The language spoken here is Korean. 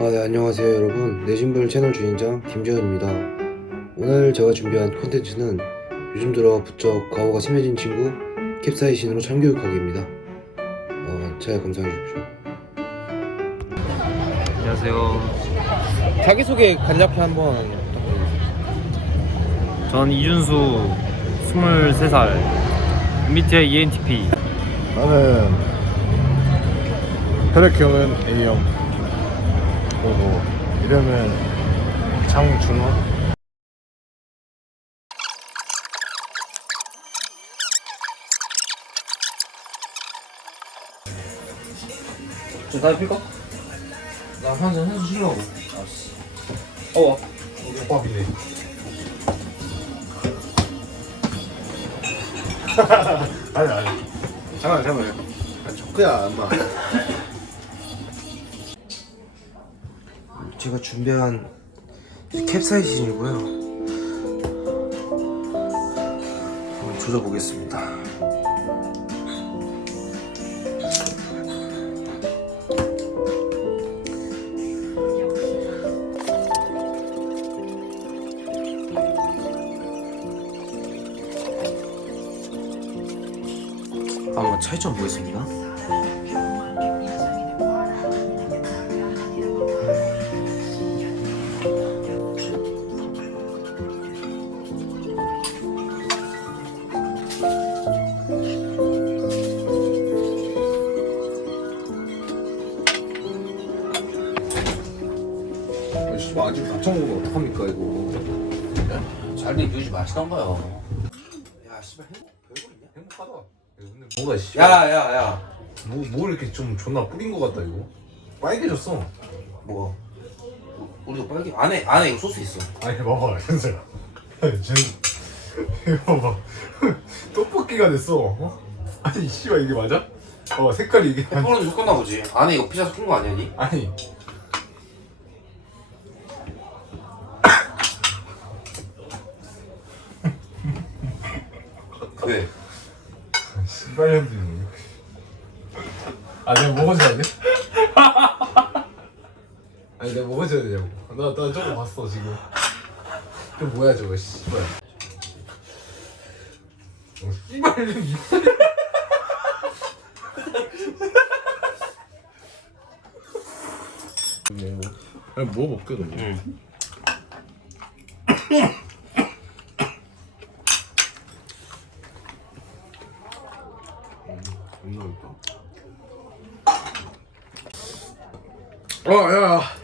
아, 네, 안녕하세요, 여러분. 내신불 채널 주인장 김재현입니다. 오늘 제가 준비한 콘텐츠는 요즘 들어 부쩍 가오가 심해진 친구 캡사이신으로 참교육하기입니다. 어, 잘 감상해 주십시오. 안녕하세요. 자기소개 간략히 한번. 전 이준수 23살 MBTI ENTP 나는 혈액형은 A형 그리고 이름은 장준호 좀 다시 필까? 나 한잔 한잔 쉬려고. 알았어. 어, 와. 호박이네 아니 아니 잠깐만 잠깐만 아, 초크야 엄마 제가 준비한 캡사이신이고요. 한번 조져보겠습니다. 한번 차이점 보겠습니다. 아, 씨발 아직 다 처먹으면 어떡합니까 이거 잘돼 유지 마시던가요. 야, 씨발 행복 별거 있냐? 행복하다 뭔가 씨 야, 야, 야. 뭐, 뭐 이렇게 좀 존나 뿌린 거 같다 이거 빨개졌어 뭐가? 우리도 빨개. 안에 안에 이거 소스 있어. 아니 봐봐 현수야 지금 이거 봐봐 떡볶이가 됐어 어? 아니 씨발 이게 맞아? 어 색깔이 이게 아니, 페퍼로니 섞었나 보지. 안에 이거 피자 섞은 거 아니야, 니? 아니 왜? 씨발 현수 아 내가 먹어줘야 돼? 아니 내가 먹어줘야 되냐고. 나, 나 저거 봤어 지금. 그 뭐야 저거 씨발 어, 씨발 이 뭐, 아니 먹 겁나 맛있다. 어, 야.